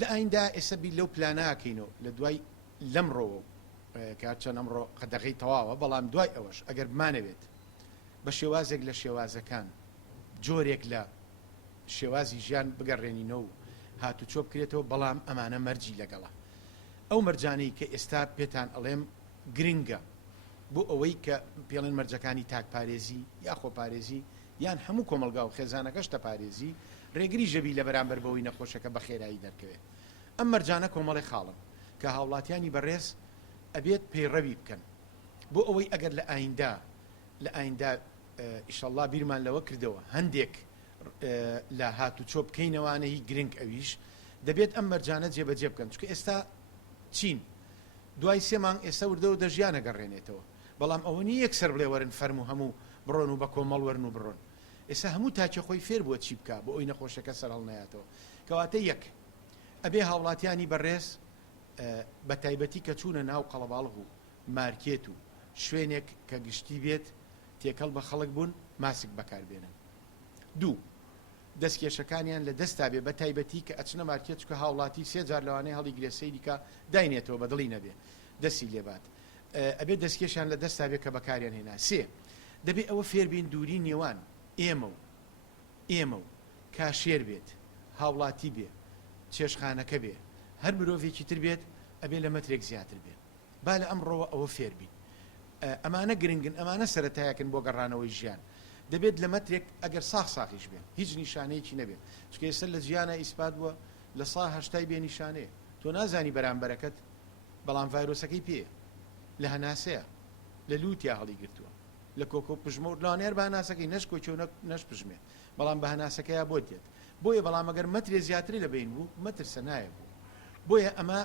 لە ئایندا ئێستا بیر لەو پلاناکەینەوە لە دوای لەمڕۆوە کاتچەند ئەمڕۆ قەدەغی تەواوە بەڵام دوای ئەوەش ئەگەر بمانەوێت بە شێوازێک لە شێوازەکان جۆرێک لە شێوازی ژیان بگەڕێنینەوە و هاتوچۆ بکرێتەوە بەڵام ئەمانە مەرجی لەگەڵە ئەو مەرجانەی کە ئێستا پێتان ئەڵێم گرنگە بۆ ئەوەی کە پێڵێن مەرجەکانی تاکپارێزی یا خۆپارێزی یان هەموو کۆمەلگا و خێزانەکەش تەپارێزی ڕێگری ژەبی لە بەرامبەر بەوەی نەخۆشەکە بە خێرایی دەرکەوێت ئەم مەرجانە کۆمەڵی خاڵن کە هاوڵاتیانی بەڕێز ئەبێت پەیڕەوی بکەن بۆ ئەوەی ئەگەر لە ئایندا ئیشەڵڵا بیرمان لەوە کردەوە هەندێک لە هاتوچۆ بکەینەوانەی گرنگ ئەویش دەبێت ئەم مەرجانە جێبەجێ بکەن چونکە ئێستا چین دوای 3 مانگ ئێستا وردەوە دەژیانە گەڕێنێتەوە بەڵام ئەوە نیە یەکسەر بڵێ وەرن فەرم و هەموو بڕۆن و بە کۆمەڵ وەرن و بڕۆن ئێستا هەموو تاکێ خۆی فێر بووە چی بکە بۆ ئەوی نەخۆشەکە سەر هەڵنایاتەوە کەواتە یەک ئەبێ هاوڵاتیانی بەڕێز بە تایبەتی کە چوونە ناو قەڵەباڵغ و مارکێت و شوێنێک کە گشتی بێت تێکەڵ بە خەڵک بوون ماسک بەکاربێنن. دوو دەستکێشەکانیان لە دەستا بێ بە تایبەتی کە ئەچنە مارکێت چکە هاوڵاتی 3 جار لەوانەیە هەڵی گرێسەی دیکە داینێتەوە بە دڵی نەبێ دەستی لێبات ئەبێ دەستکێشیان لە دەستا بێ کە بەکاریان هێنا. سێ دەبێ ئەوە فێربین دووری نێوان ئێمە و کاشێر بێت هاوڵاتی بێ چێشخانەکە بێ هەر مرۆڤێکی تر بێت ئەبێ لە مەترێک زیاتر بێ با لە ئەمڕۆوە ئەوە فێربین ئەمانە گرنگن ئەمانە سەرەتایەکن بۆ گەڕانەوەی ژیان دەبێت لە مەترێک ئەگەر ساخیش بێن هیچ نیشانەیەکی نەبێت چکە ئێستا لە ژیانە ئیسپات بووە لە سا هەشتای بێ نیشانەیە تۆ نازانی بەرامبەرەکەت بەڵام ڤایرۆسەکەی پێ لە هەناسەیە لە لوتیا هەڵی گرتووە لە کۆکۆ پژمە و لاانێر بە هەناسەکەی نەشکۆچۆ نەش پژمێ بەڵام بە هەناسەکەیە بۆ دێت بۆیە بەڵام ئەگەر مەترێ زیاتری لە بین بوو مەترسە نایە بوو بۆیە ئەمە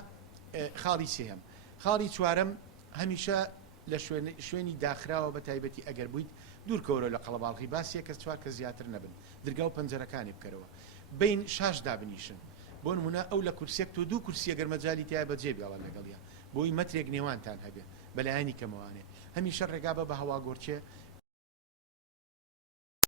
خاڵی سێهم. خاڵی چوارەم هەمیشە لە شوێنی داخراوە بە تایبەتی ئەگەر بوویت دوور کەورە لە قەڵەباڵغی باسیە کە چوار کە زیاتر نەبن دەرگا و پەنجەرەکانی بکەرەوە بین شاش دابنیشن بۆ نمونە ئەو لە کورسێک تۆ دوو کورسی ئەگەر مەجالی تایە بەجێ بێڵە لەگەڵیە بۆی مەترێک نێوانتان هەبێ بەلایانی کەمەوانێ هەمیشە ڕێگا بە هەواگۆرچێ